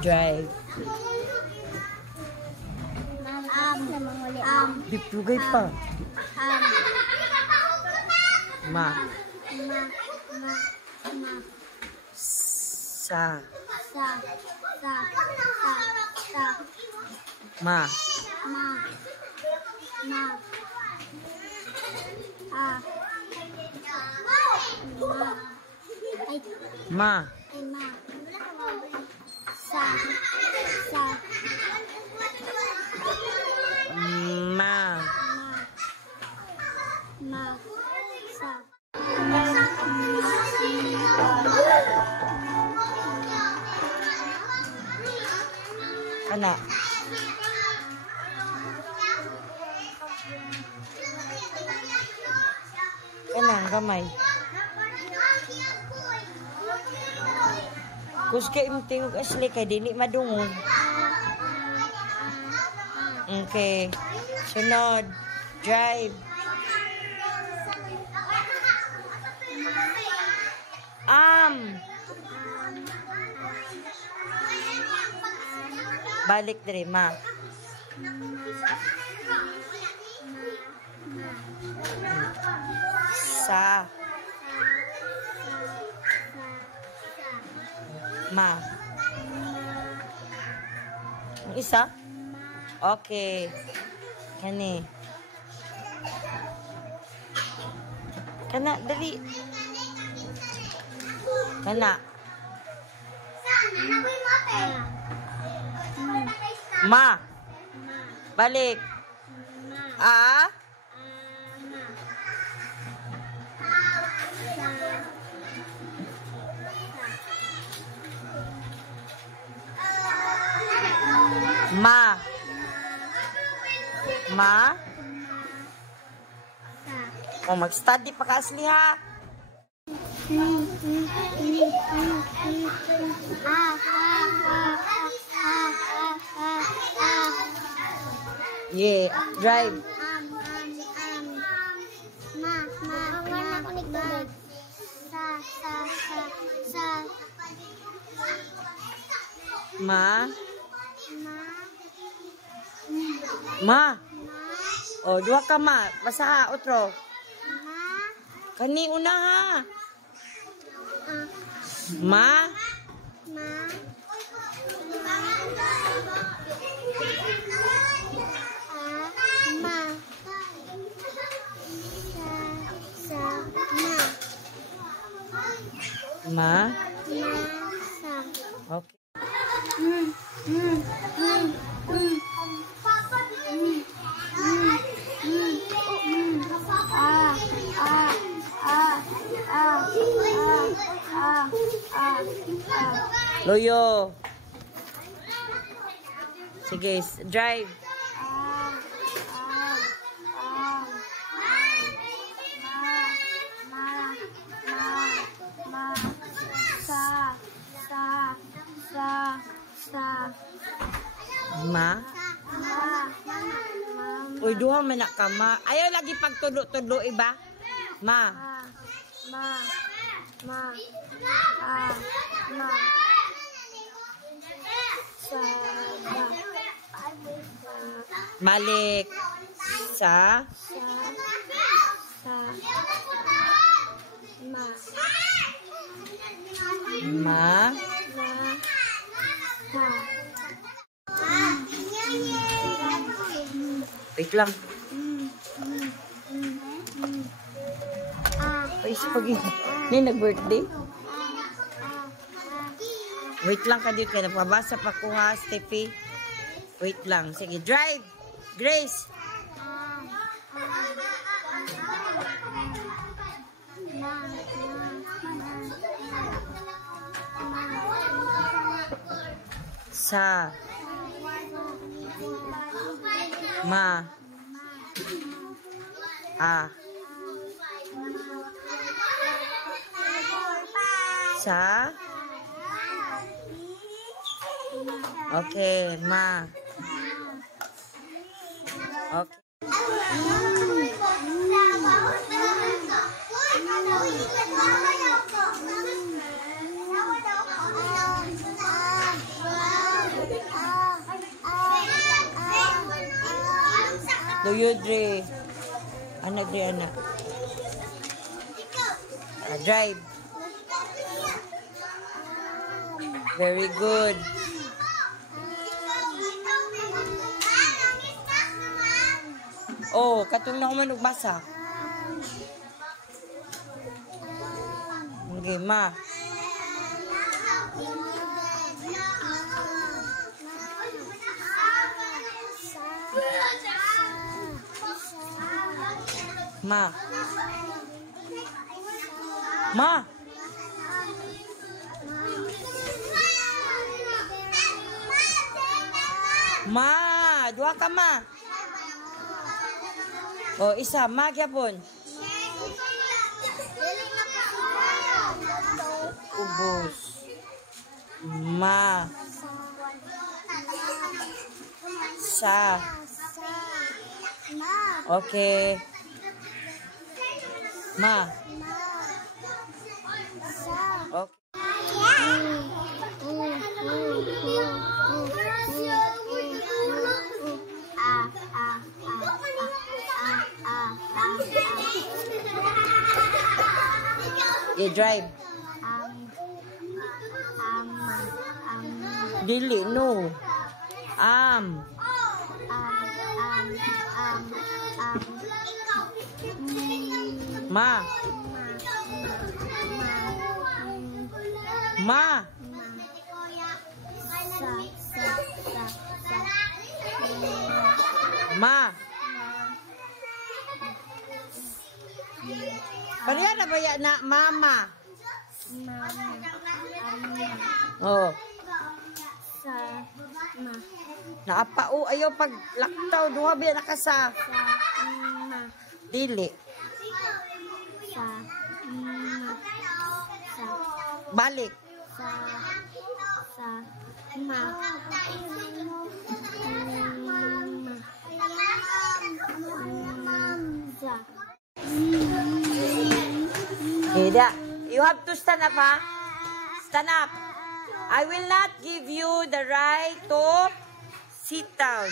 Drive. Dipugay pa. Ma. Sa. Ma. Ma. Sa. Ma. Sa. Kana. Kanang gamay. Kus kay imtingog asli kay dili madungog. Okay. Sunod. Drive. Balik diri, ma. Sa. Ma. Ang isa? Okay. Kani. Kana, dali. Kana. Ma. Balik. Ma. Ma. O, mag-study pa ka asli ha. Yeah, drive. Ma. Ma. O, dua ka ma. Basa ha, otro. Kani una ha. Ma. Ma. Okay. Loyo. Sige, drive. Ma. Uy, duha man ka, ma. Ayaw lagi pagtulo-tulo, iba? Ma. Balik. Sa. Ma. Wait lang. Ay, pagi. Ni nag-birthday? Wait lang ka dito. Napabasa pa ko ha, Steffi. Wait lang. Sige, drive. Grace. Sa. Ma. Sa. Okay, ma. Okay. Do you Dre? Anak Dre, anak. Drive. Very good. Oh, katong na kumanog basa. Okay, ma. Ma. Ma. Ma, dua ka ma. Oh, isa, ma gyapon. Ubos. Ma. Sa. Okay. Ma. Okay. You drive. Dili, no. Ma. Ma. Ma. Pareha na ba yan na mama? Oh. Naapao ayo pag laktaw duha biya nakasa. Dili. Balik. Ida, you have to stand up, ha? Stand up. I will not give you the right to sit down.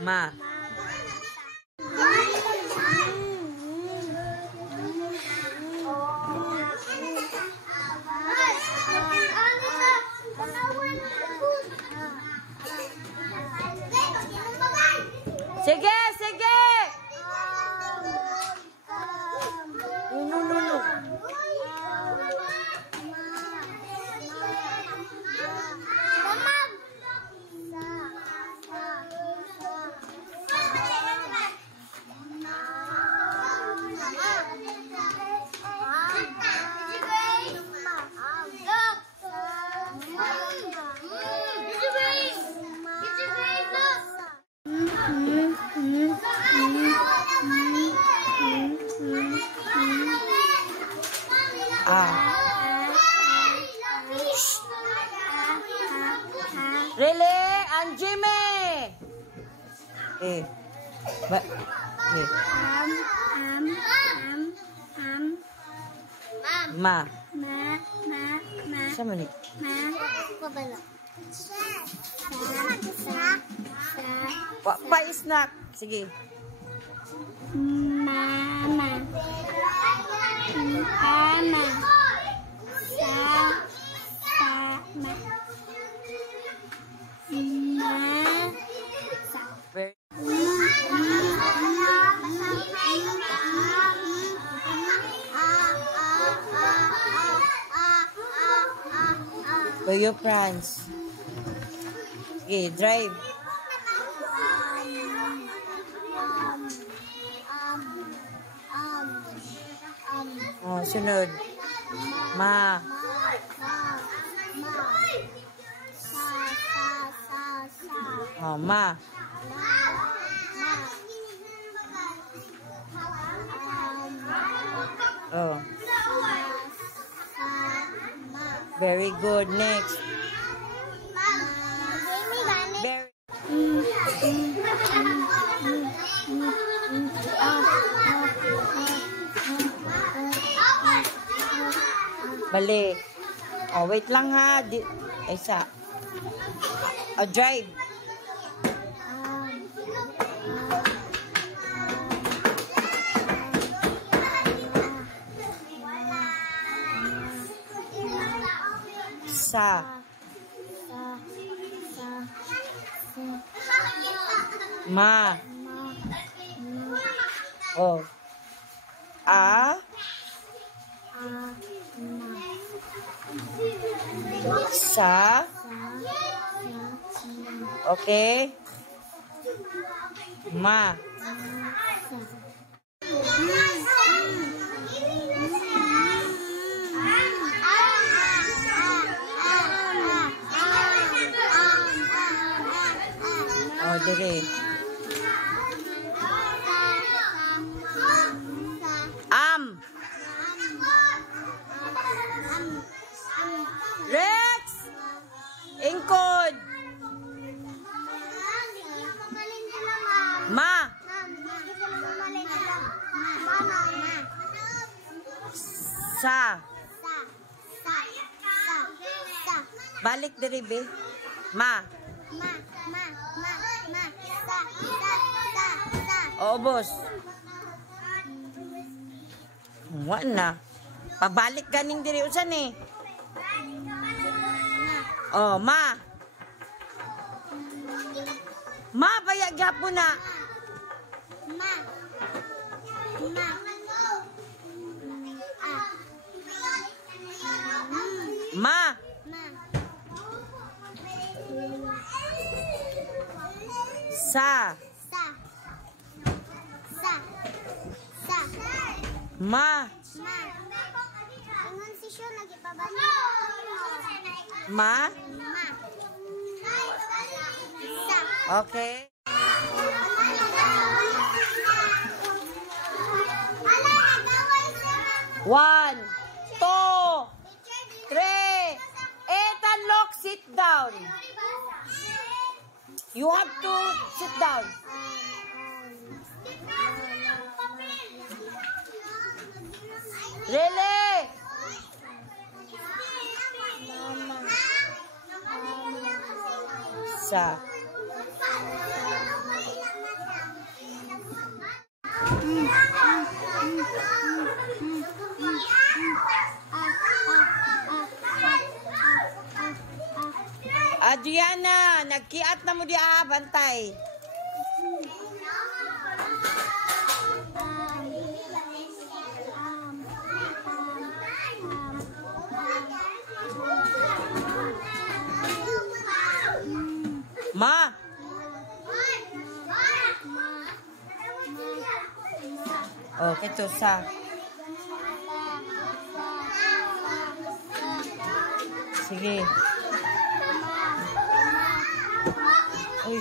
Ma. Sige, sige. No. Really? Anjime! Ma. Sama ni? Pa snack. Sige. Mama. Where your friends? Okay, drive. Oh, sunod. Ma. Oh, ma. Oh. Very good. Next. Very. Balik. Oh, wait lang ha. Isa. Oh, drive. Sa. Ma. Oh. A. Sa. Okay. Ma. Oh, dire. Rex! Ingkod! Ma! Sa! Balik diri be. Ma! Oo, boss. Wala. Pabalik ganing diri usan eh. Oh, ma. Ma, bayag gapon na. Ma. Sa. Ma. Ma. Okay. One, two, three. Ethan, look, sit down. You have to sit down. Really? Sa. Adriana, nagkiat na mo di bantay. Ma. Oh, kito sa. Sige. Uy.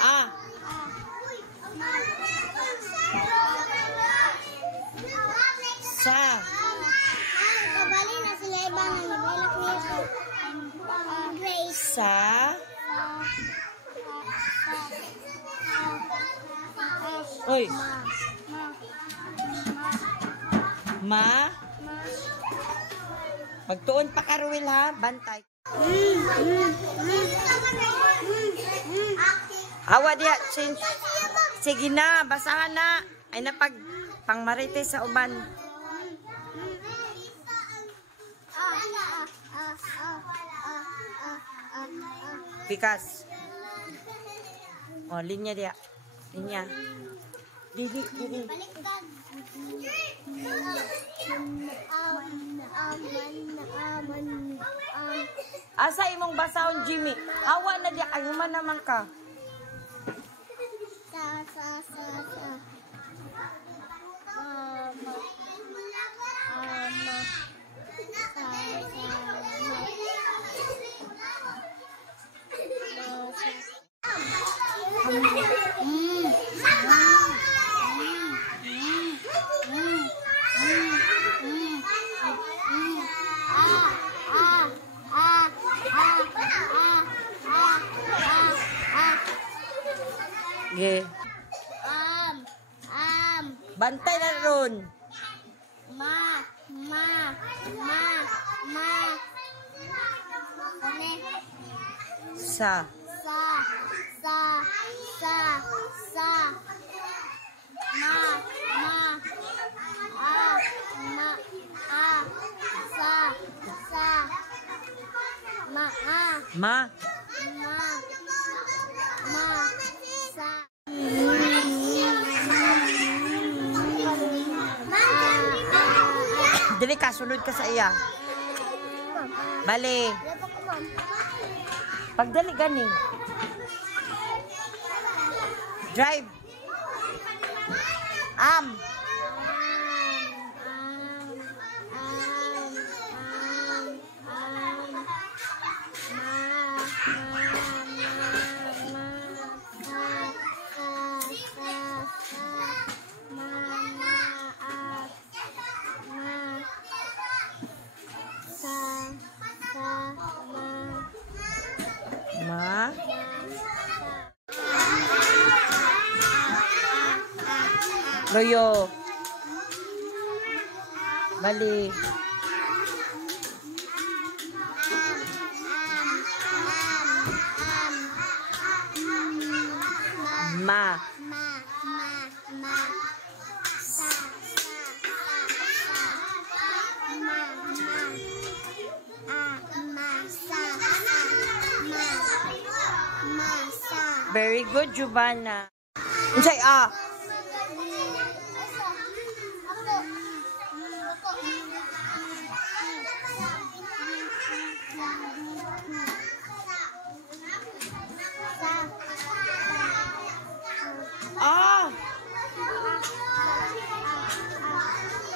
Ah. Sa. Sa. Uy. Ma. Pagtuon pa karuwil ha, bantay. Awa diya, sige na, basahan na. Ay napag pangmarites sa uban. Pikas. Oh, linya dia. Linya. Didi. Asa imong basahon, Jimmy? Awa na dia, ayuman naman ka. Ge. Bantay na ron. Ma. Kani. Sa. Sa. Ma. Dili ka, sulod ka sa iya. Bali. Pagdali gani. Drive. Ma. Loyo. Bali. Ma. Very good, Giovanna. Unsay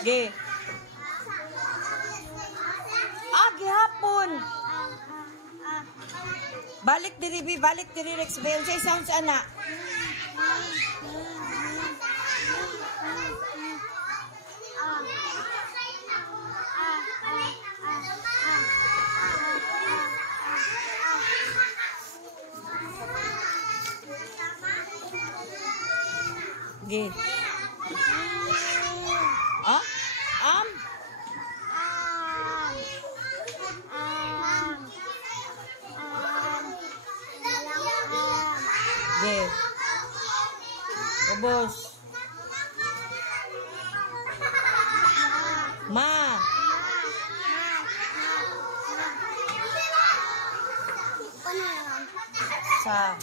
Ge. Gihapon. Balik diri Rex Bell. Say sounds ana. Ge. Ge. Ubos. Ma. Sa.